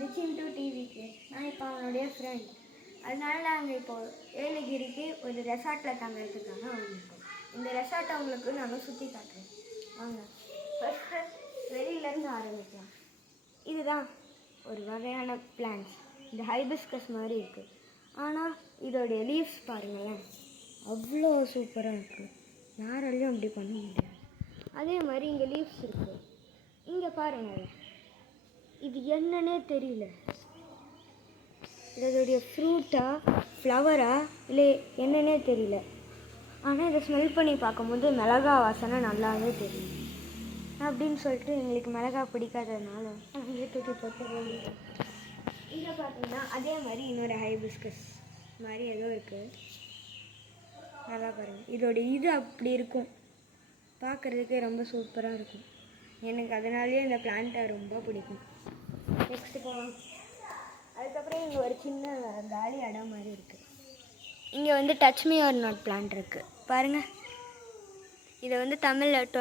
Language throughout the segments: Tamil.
ரிச்சின் டூ டிவிக்கு. நான் இப்போ அவனுடைய ஃப்ரெண்ட். அதனால நாங்கள் இப்போது ஏலகிரிக்கு ஒரு ரெசார்ட்டில் தங்கிறதுக்காக வந்திருக்கோம். இந்த ரெசார்ட் அவங்களுக்கு நாங்கள் சுற்றி காட்டுறோம். வாங்க ஃபஸ்ட்டு வெளியிலேருந்து ஆரம்பிக்கலாம். இதுதான் ஒரு வகையான பிளான்ஸ். இந்த ஹைபிஸ்கஸ் மாதிரி இருக்குது. ஆனால் இதோடைய லீவ்ஸ் பாருங்களேன், அவ்வளோ சூப்பராக இருக்குது. யாராலையும் அப்படி பண்ண முடியாது. அதே மாதிரி இங்கே லீவ்ஸ் இருக்குது. இங்கே பாருங்கள், இது என்னன்னே தெரியல. இதோடைய ஃப்ரூட்டா ஃப்ளவரா இல்லை என்னன்னே தெரியல. ஆனால் இதை ஸ்மெல் பண்ணி பார்க்கும்போது மிளகா வாசனை நல்லாவே தெரியும். அப்படின்னு சொல்லிட்டு எங்களுக்கு மிளகா பிடிக்காததுனால நாங்கள் தூக்கி போட்டு இங்கே பார்த்தீங்கன்னா அதே மாதிரி இன்னொரு ஹைபிஸ்கஸ் மாதிரி ஏதோ இருக்குது. நல்லா பாருங்கள், இதோடைய இது அப்படி இருக்கும், பார்க்குறதுக்கே ரொம்ப சூப்பராக இருக்கும். எனக்கு அதனாலேயே இந்த பிளான்ட்டை ரொம்ப பிடிக்கும். நெக்ஸ்ட்டு போகலாம். அதுக்கப்புறம் இங்கே ஒரு சின்ன காலி இடம் மாதிரி இருக்குது. இங்கே வந்து touch me or not plant இருக்குது பாருங்கள். இதை வந்து தமிழில்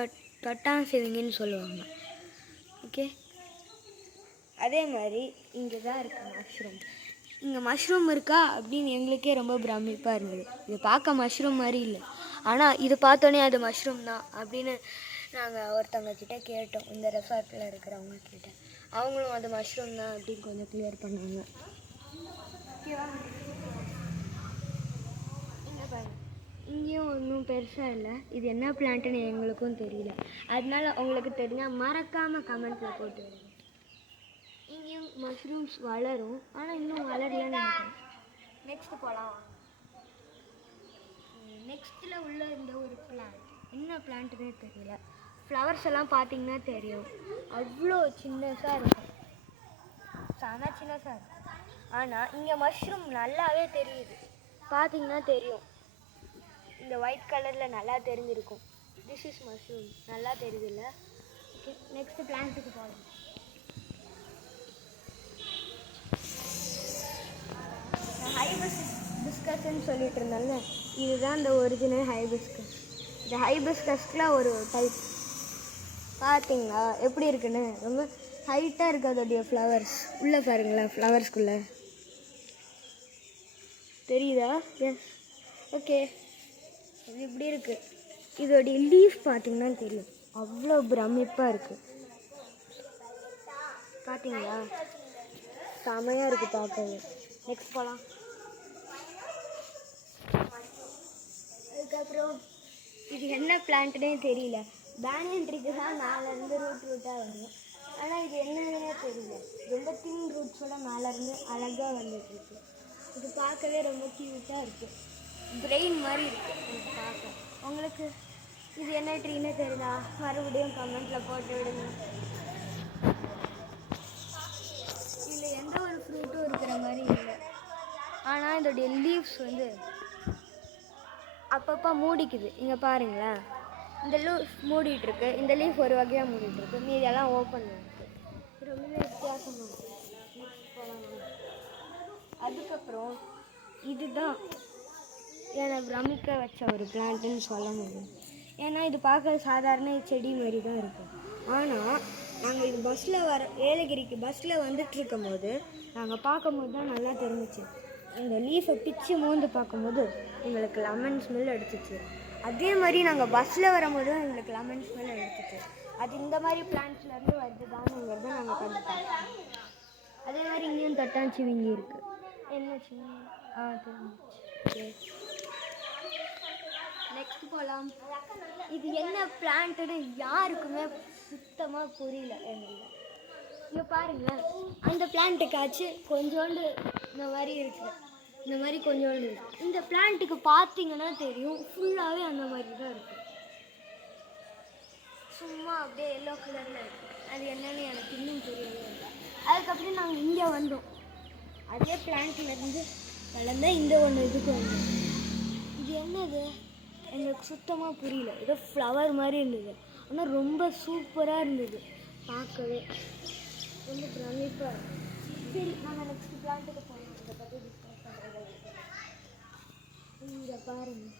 தொட்டாசிவிங்கன்னு சொல்லுவாங்க. ஓகே, அதே மாதிரி இங்கே தான் இருக்குது மஷ்ரூம். இங்கே மஷ்ரூம் இருக்கா அப்படின்னு எங்களுக்கே ரொம்ப பிரமிப்பாக இருந்தது. இது பார்க்க மஷ்ரூம் மாதிரி இல்லை, ஆனால் இது பார்த்தோன்னே அது மஷ்ரூம் தான் அப்படின்னு நாங்கள் ஒருத்தவங்கக்கிட்ட கேட்டோம். இந்த ரெசார்ட்டில் இருக்கிறவங்க கிட்ட அவங்களும் அது மஷ்ரூம் தான் அப்படின்னு கொஞ்சம் கிளியர் பண்ணாங்க. ஓகேவா? இங்கே பாருங்க, இங்கேயும் ஒன்றும் பெருசாக இல்லை. இது என்ன பிளான்ட்டுன்னு எங்களுக்கும் தெரியல. அதனால உங்களுக்கு தெரிஞ்சால் மறக்காமல் கமெண்ட்டில் போட்டு விடுங்க. இங்கேயும் மஷ்ரூம்ஸ் வளரும், ஆனால் இன்னும் வளரலன்னு நினைக்கிறேன். நெக்ஸ்ட்டு போகலாம். நெக்ஸ்ட்டில் உள்ள இந்த ஒரு பிளான்ட் என்ன பிளான்ட்டுனே தெரியல. ஃப்ளவர்ஸ் எல்லாம் பார்த்தீங்கன்னா தெரியும், அவ்வளோ சின்னதாக இருக்கும், செம சின்னதாக இருக்கும். ஆனால் இங்கே மஷ்ரூம் நல்லாவே தெரியுது, பார்த்தீங்கன்னா தெரியும். இந்த ஒயிட் கலரில் நல்லா தெரிஞ்சிருக்கும். திஸ் இஸ் மஷ்ரூம், நல்லா தெரியுது இல்லை? ஓகே, நெக்ஸ்ட்டு பிளான்ட்டுக்கு போகலாம். ஹைபிஸ்கஸ்ன்னு சொல்லிட்டு இருந்தாங்க, இதுதான் இந்த ஒரிஜினல் ஹைபிஸ்கஸ். இந்த ஹைபிஸ்கஸ்ல ஒரு டைப் பார்த்தீங்களா எப்படி இருக்குன்னு? ரொம்ப ஹைட்டாக இருக்குது அதோடைய ஃப்ளவர்ஸ். உள்ளே பாருங்களேன், ஃப்ளவர்ஸ்குள்ளே தெரியுதா? Yes, okay. இது இப்படி இருக்குது. இதோடைய லீஃப் பார்த்தீங்கன்னா தெரியும், அவ்வளோ பிரமிப்பாக இருக்குது. பார்த்தீங்களா, செமையாக இருக்குது பார்க்கவே. நெக்ஸ்ட் போகலாம். அதுக்கப்புறம் இது என்ன பிளான்ட்டுனே தெரியல. பேனியன் ட்ரீக்கு தான் மேலேருந்து ரூட்டாக வரும், ஆனால் இது என்னன்னே தெரியல. ரொம்ப தின் ரூட்ஸோட மேலேருந்து அழகாக வந்துட்டுருக்கு. இது பார்க்கவே ரொம்ப க்யூட்டாக இருக்குது, பிரெயின் மாதிரி இருக்குது எனக்கு பார்க்க. உங்களுக்கு இது என்ன ட்ரீன்னு தெரியுதா? மறுபடியும் கமெண்ட்டில் போட்டு விடுங்க. இதில் எந்த ஒரு ஃப்ரூட்டும் இருக்கிற மாதிரி இல்லை, ஆனால் இதோடைய லீவ்ஸ் வந்து அப்பப்போ மூடிக்குது. இங்கே பாருங்களேன், இந்த லீஃப் மூடிட்டுருக்கு, இந்த லீஃப் ஒரு வகையாக மூடிட்டுருக்கு, மீதியெல்லாம் ஓப்பன் இருக்குது. ரொம்பவே வித்தியாசமாக இருக்குது. அதுக்கப்புறம் இதுதான் என்னை பிரமிக்க வச்ச ஒரு பிளான்ட்டுன்னு சொல்ல முடியும். ஏன்னா இது பார்க்க சாதாரண செடி மாதிரி தான் இருக்குது. ஆனால் நாங்கள் இது ஏலகிரிக்கு பஸ்ஸில் வந்துட்டுருக்கும் போது நாங்கள் பார்க்கும்போது தான் நல்லா தெரிஞ்சிச்சு. இந்த லீஃபை பிச்சு மோந்து பார்க்கும்போது எங்களுக்கு லெமன் ஸ்மெல் அடிச்சிச்சு. அதே மாதிரி நாங்கள் பஸ்ஸில் வரும்போது எங்களுக்கு லெமன் ஸ்மெல் அடிச்சிச்சு. அது இந்த மாதிரி பிளான்ட்ஸ்லேருந்து வருதுதானுங்கிறத நாங்கள் கண்டுபிடிச்சோம். அதே மாதிரி இங்கேயும் தொட்டாச்சிவிங்கி இருக்குது. என்ன சின்ன தெரிஞ்சிச்சு. நெக்ஸ்ட் போகலாம். இது என்ன பிளான்ட்டுன்னு யாருக்குமே சுத்தமாக புரியல எங்களுக்கு. இங்கே பாருங்களேன், அந்த பிளான்ட்டுக்காச்சு கொஞ்சோண்டு இந்த மாதிரி இருக்குது, இந்த மாதிரி கொஞ்சோண்டு இருக்குது. இந்த பிளான்ட்டுக்கு பார்த்தீங்கன்னா தெரியும், ஃபுல்லாகவே அந்த மாதிரி தான் இருக்குது. சும்மா அப்படியே எல்லோ கலரில் இருக்குது. அது என்னன்னு எனக்கு இன்னும் தெரியவே இல்லை. அதுக்கப்புறம் நாங்கள் இங்கே வந்தோம். அதே பிளான்ட்லேருந்து வளர்ந்தா இந்த ஒன்று இதுக்கு வந்தோம். இது என்னது எங்களுக்கு சுத்தமாக புரியல. ஏதோ ஃப்ளவர் மாதிரி இருந்தது, ஆனால் ரொம்ப சூப்பராக இருந்தது பார்க்கவே, ரொம்ப பிரமிப்பாக இருக்குது. சரி, நாங்கள் நெக்ஸ்ட் பிளான்ட்டுக்கு போகணும். இதை பற்றி டிஸ்கஸ் பண்ணுறது இங்கே பாருங்கள்,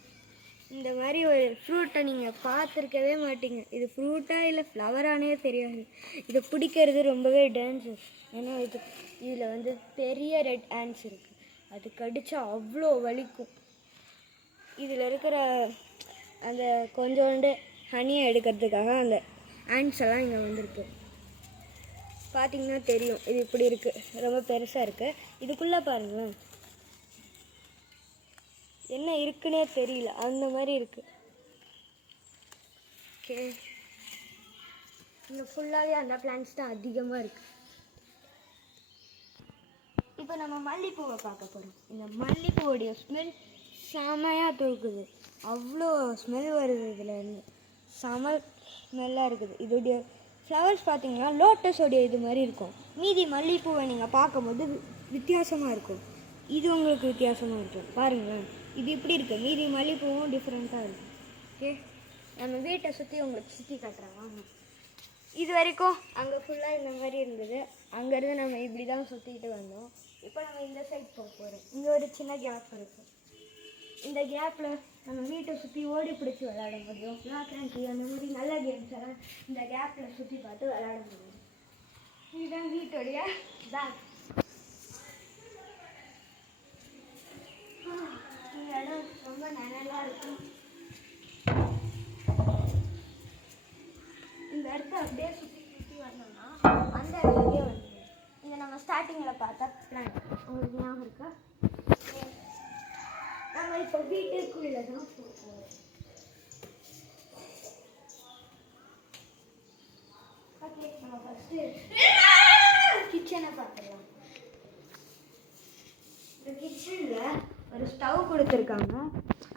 இந்த மாதிரி ஒரு ஃப்ரூட்டை நீங்கள் பார்த்துருக்கவே மாட்டீங்க. இது ஃப்ரூட்டா இல்லை ஃப்ளவரானே தெரியாது. இதை பிடிக்கிறது ரொம்பவே டேஞ்சர். ஏன்னா இதில் வந்து பெரிய ரெட் ஆண்ட்ஸ் இருக்குது. அது கடித்தா அவ்வளோ வலிக்கும். இதில் இருக்கிற அந்த கொஞ்சோண்டு ஹனியை எடுக்கிறதுக்காக அந்த ஆண்ட்ஸ் எல்லாம் இங்கே வந்திருக்கு. பார்த்திங்கன்னா தெரியும், இது இப்படி இருக்குது, ரொம்ப பெருசாக இருக்குது. இதுக்குள்ளே பாருங்கள் என்ன இருக்குன்னே தெரியல, அந்த மாதிரி இருக்குது. ஓகே, இங்கே ஃபுல்லாகவே அந்த பிளான்ட்ஸ் தான் அதிகமாக இருக்குது. இப்போ நம்ம மல்லிகைப்பூவை பார்க்க போகிறோம். இந்த மல்லிகைப்பூவுடைய ஸ்மெல் செமையாக தூக்குது. அவ்வளோ ஸ்மெல் வருது இதுலேருந்து. செம ஸ்மெல்லாக இருக்குது. இதோடைய ஃப்ளவர்ஸ் பார்த்திங்கன்னா லோட்டஸோடைய இது மாதிரி இருக்கும். மீதி மல்லிகைப்பூவை நீங்கள் பார்க்கும்போது வித்தியாசமாக இருக்கும். இது உங்களுக்கு வித்தியாசமாக இருக்கும். பாருங்கள், இது இப்படி இருக்குது. மீதி மல்லிகைப்பூவும் டிஃப்ரெண்ட்டாக இருக்கும். ஓகே, நம்ம வீட்டை சுற்றி உங்களுக்கு சுற்றி காட்டுறாங்க. இது வரைக்கும் அங்கே ஃபுல்லாக இந்த மாதிரி இருந்தது. அங்கேருந்து நம்ம இப்படி தான் சுற்றிக்கிட்டு வந்தோம். இப்போ நம்ம இந்த சைட் போக போகிறோம். இங்கே ஒரு சின்ன கேப் இருக்குது. இந்த கேப்பில் நம்ம வீட்டை சுற்றி ஓடி பிடிச்சி விளையாட முடியும். பிளாக் அண்ட் டி அந்த மாதிரி நல்ல கேம்ஸ் எல்லாம் இந்த கேப்பில் சுற்றி பார்த்து விளையாட முடியும். இதுதான் வீட்டோடைய பேக். இந்த இடம் ரொம்ப நல்லா இருக்கும். இந்த இடத்த அப்படியே சுற்றி சுற்றி வந்தோம்னா அந்த இடத்துலேயே வந்து இங்கே நம்ம ஸ்டார்டிங்கில் பார்த்தா பிளான் உங்களுக்கு ஞாபகம் இருக்கா? நம்ம இப்போ வீட்டுக்குள்ளே தான் போகிறோம். ஓகே, நம்ம ஃபஸ்ட்டு கிச்சனை பார்த்துக்கலாம். இந்த கிச்சனில் ஒரு ஸ்டவ் கொடுத்துருக்காங்க.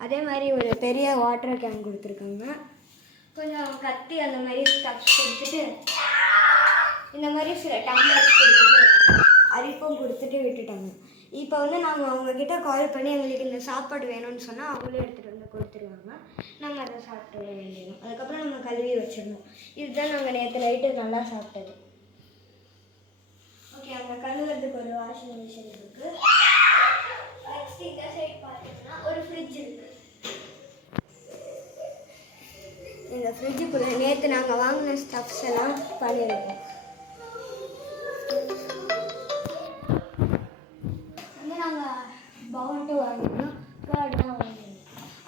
அதே மாதிரி ஒரு பெரிய வாட்டர் கேன் கொடுத்துருக்காங்க. கொஞ்சம் கத்தி அந்த மாதிரி ஸ்டப்ஸ் கொடுத்துட்டு இந்த மாதிரி சில டம்ளர்ஸ் கொடுத்துட்டு அரிப்பும் கொடுத்துட்டு விட்டுட்டாங்க. இப்போ வந்து நாங்கள் அவங்கக்கிட்ட கால் பண்ணி எங்களுக்கு இந்த சாப்பாடு வேணும்னு சொன்னால் அவங்களே எடுத்துகிட்டு வந்து கொடுத்துருவாங்க. நம்ம அதை சாப்பிட்டு வேண்டியணும். அதுக்கப்புறம் நம்ம கழுவி வச்சிடணும். இதுதான் நாங்கள் நேற்று நைட்டு நல்லா சாப்பிட்டது. ஓகே, அங்கே கழுவுறதுக்கு ஒரு வாஷிங் மிஷின் இருக்குது. நெக்ஸ்ட் இந்த சைட் பார்த்தீங்கன்னா ஒரு ஃப்ரிட்ஜ் இருக்குது. இந்த ஃப்ரிட்ஜுக்குள்ளே நேற்று நாங்கள் வாங்கின ஸ்டப்ஸ் எல்லாம் பண்ணியிருக்கோம். வந்து நாங்கள் பவுன்ட்டு வாங்கினோம், கார்டெலாம் வாங்கினோம்.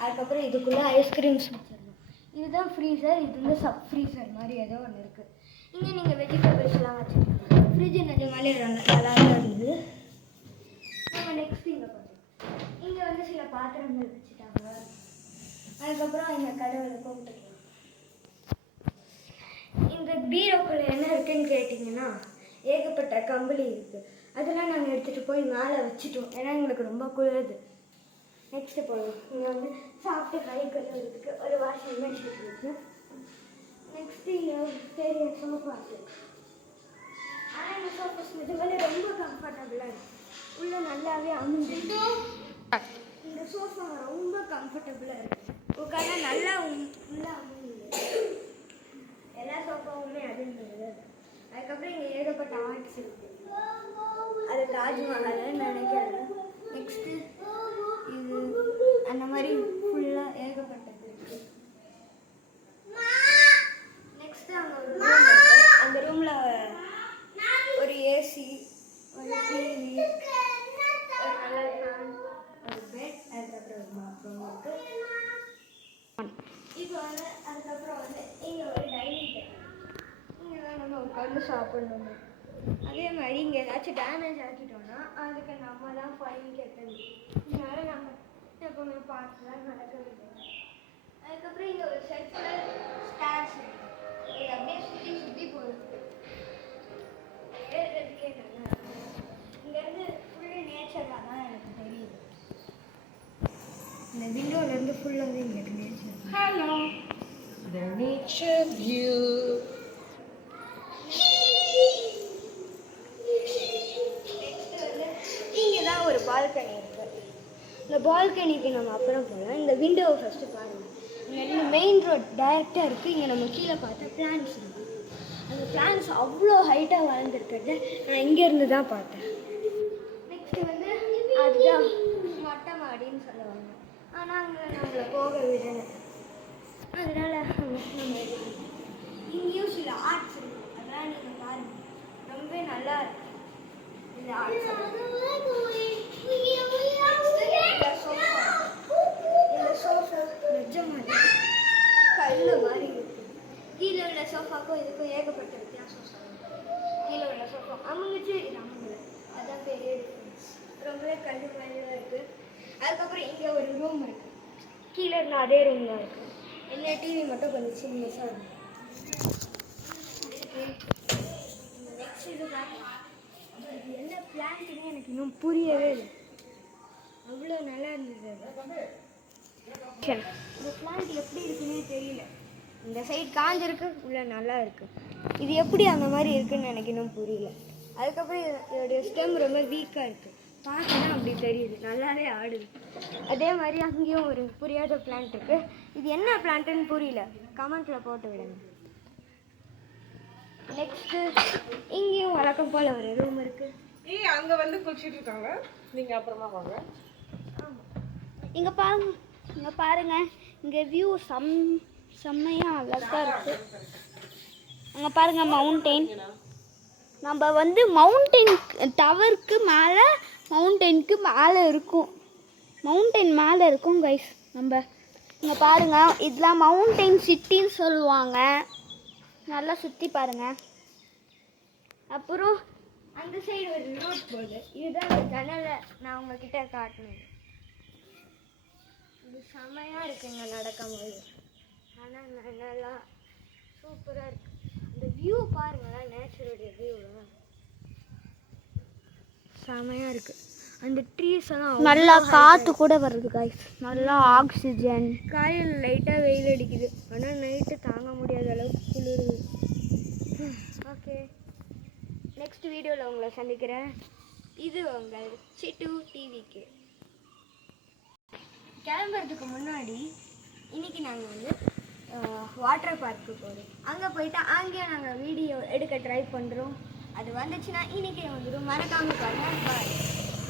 அதுக்கப்புறம் இதுக்குள்ளே ஐஸ்கிரீம்ஸ் வச்சிடணும். இதுதான் ஃப்ரீசர். இது வந்து சப் ஃப்ரீசர் மாதிரி ஏதோ ஒன்று இருக்குது. இங்கே நீங்கள் வெஜிடபிள்ஸ்லாம் வச்சுருக்கோம். ஃப்ரிட்ஜு நிஜமாலே நல்லா தான் இருந்தது. நம்ம நெக்ஸ்ட் இங்கே பார்த்தோம். இங்கே வந்து சில பாத்திரங்கள் வச்சுட்டாங்க. அதுக்கப்புறம் இங்கே கடவுளை கூப்பிட்டுருக்கோம். இந்த பீரோக்குள்ளே என்ன இருக்குதுன்னு கேட்டிங்கன்னா ஏகப்பட்ட கம்பளி இருக்குது. அதெல்லாம் நாங்கள் எடுத்துகிட்டு போய் மேலே வச்சுட்டோம். ஏன்னா எங்களுக்கு ரொம்ப குளிருது. நெக்ஸ்ட்டு போகணும். இங்கே வந்து சாப்பிட்டு கை கழுவுறதுக்கு ஒரு வாஷிங் மிஷின் இருக்குது. நெக்ஸ்ட்டு இங்கே பெரிய சோஃபா இருக்குது. ஆனால் இந்த சோஃபாஸ் நிஜமாலே ரொம்ப கம்ஃபர்டபுளாக இருக்குது. உள்ளே நல்லாவே அமைஞ்சிட்டு இந்த சோஃபா ரொம்ப கம்ஃபர்டபுளாக இருக்குது. உட்காந்தா நல்லா உள்ளே அமைஞ்சிது. எல்லா சோஃபாவுமே அதுன்றது. அதுக்கப்புறம் இங்கே ஏகப்பட்ட ஆர்ட்ஸ் இருக்குது. அது தாஜ்மஹால்னு நினைக்கிறேன். நெக்ஸ்ட்டு இது அந்த மாதிரி ஃபுல்லாக ஏகப்பட்டது இருக்குது. நெக்ஸ்ட்டு அங்கே ஒரு ரூம் இருக்குது. அந்த ரூமில் ஒரு ஏசி, ஒரு டிவி, ஒரு நல்ல ஃபேன், ஒரு பெட், அதுக்கப்புறம் ஒரு பாத்ரூம் இருக்குது. இப்போ வந்து அதுக்கப்புறம் வந்து இங்கே ஒரு டைனிங் டேபிள். இங்கே தான் நம்ம உட்காந்து சாப்பிடணும். அதே மாதிரி இங்கே ஏதாச்சும் டேமேஜ் ஆக்கிட்டோம்னா அதுக்கு நம்ம தான் ஃபைன் கேட்கணும். இதனால நம்ம எப்பவுமே பார்த்துலாம் நடக்க வேண்டியது. அதுக்கப்புறம் இங்கே ஒரு செட்டில் ஸ்டார்ஸ் இருக்குது. இது அப்படியே சுற்றி சுற்றி போகுது. ஏறுறதுக்கே நல்லா இருக்கும். இங்கேருந்து ஃபுல்லு நேச்சராக தான் எனக்கு தெரியுது. இந்த விண்டோலேருந்து ஃபுல்லாகவே இங்கே nature. Hello, the nature view. இங்கே தான் ஒரு பால்கனி இருக்குது. இந்த பால்கனிக்கு நம்ம அப்புறம் போகலாம். இந்த விண்டோவை ஃபஸ்ட்டு பாருங்கள். இங்கே மெயின் ரோட் டைரெக்டாக இருக்குது. இங்கே நம்ம கீழே பார்த்தா பிளான்ஸ் இருக்குது. அந்த பிளான்ஸ் அவ்வளோ ஹைட்டாக வளர்ந்துருக்கிறது நான் இங்கேருந்து தான் பார்த்தேன். நெக்ஸ்ட்டு வந்து அதுதான் மொட்டை மாடின்னு சொல்லுவாங்க. ஆனால் அங்கே நம்மளை போக விடலை. அதனால நம்ம இங்கேயும் சில ஆர்ட்ஸ் இருக்கு, அதெல்லாம் நீங்கள் பாருங்கள், ரொம்பவே நல்லா இருக்கு இந்த ஆர்ட்ஸ். இந்த சோஃபா நிஜமாக கல் மாதிரி இருக்கு. கீழே உள்ள சோஃபாக்கும் இதுக்கும் ஏகப்பட்ட வித்தியாசம் சொல்லுங்கள். கீழே உள்ள சோஃபா அமுங்குச்சு, இது அமுங்கலை, அதான் பெரிய டிஃப்ரென்ஸ். ரொம்பவே கல் மாதிரி தான் இருக்குது. அதுக்கப்புறம் இங்கே ஒரு ரூம் இருக்குது, கீழே இருந்த அதே ரூம் தான் இருக்குது. என்ன டிவி மட்டும் கொஞ்சம் சின்னஸாக இருக்கும். நெக்ஸ்ட் இது இது என்ன பிளான்ட்டுன்னு எனக்கு இன்னும் புரியவே இல்லை, அவ்வளோ நல்லா இருந்தது அது. இந்த பிளான்ட் எப்படி இருக்குன்னே தெரியல. இந்த சைடு காஞ்சிருக்கு, உள்ள நல்லா இருக்குது. இது எப்படி அந்த மாதிரி இருக்குன்னு எனக்கு இன்னும் புரியல. அதுக்கப்புறம் இதோடைய ஸ்டெம் ரொம்ப வீக்காக இருக்குது, பார்க்கணும் அப்படி தெரியுது, நல்லாவே ஆடுது. அதே மாதிரி அங்கேயும் ஒரு புரியாத பிளான்ட் இருக்குது. இது என்ன பிளான்ட்டுன்னு புரியல, கமெண்ட்டில் போட்டு விடுங்க. நெக்ஸ்ட்டு இங்கேயும் வழக்கம் போல் ஒரு ரூம் இருக்குது. அங்கே வந்து குளிச்சுட்டு இருக்காங்க, நீங்கள் அப்புறமா வாங்க. இங்கே பாருங்க, இங்கே பாருங்கள், இங்கே வியூ செம்மையாக அழகாக இருக்குது. அங்கே பாருங்கள் மவுண்டெயின். நம்ம வந்து மவுண்டெயின் டவருக்கு மேலே, மவுண்டெயினுக்கு மேலே இருக்கும், மவுண்டெயின் மேலே இருக்கும் கைஸ். நம்ம இங்கே பாருங்கள், இதெல்லாம் மவுண்டெயின் சிட்டின்னு சொல்லுவாங்க. நல்லா சுற்றி பாருங்கள். அப்புறம் அந்த சைடு ஒரு ரோட் போகுது, இதுதான் ஒரு ஜன்னலை நான் உங்ககிட்ட காட்டினேன். இது செம்மையாக இருக்குங்க நடக்கும்போது, ஆனால் நல்லா சூப்பராக இருக்குது. அந்த வியூ பாருங்களேன், நேச்சருடைய வியூலாம் செம்மையாக இருக்குது. அந்த ட்ரீஸ் எல்லாம் நல்லா காற்று கூட வருது கைஸ், நல்லா ஆக்சிஜன். காலையில் லைட்டாக வெயில் அடிக்குது, ஆனால் நைட்டு தாங்க முடியாத அளவுக்கு குளிருது. ஓகே, நெக்ஸ்ட் வீடியோவில் உங்களை சந்திக்கிறேன். இது உங்கள் சிட்டு டிவிக்கு. கிளம்புறதுக்கு முன்னாடி இன்றைக்கி நாங்கள் வந்து வாட்டர் பார்க்கு போகிறோம். அங்கே போயிட்டு அங்கேயே நாங்கள் வீடியோ எடுக்க ட்ரை பண்ணுறோம். அது வந்துச்சுன்னா இன்றைக்கே வந்துடும், மறக்காமல் பாருங்கள். பாய்.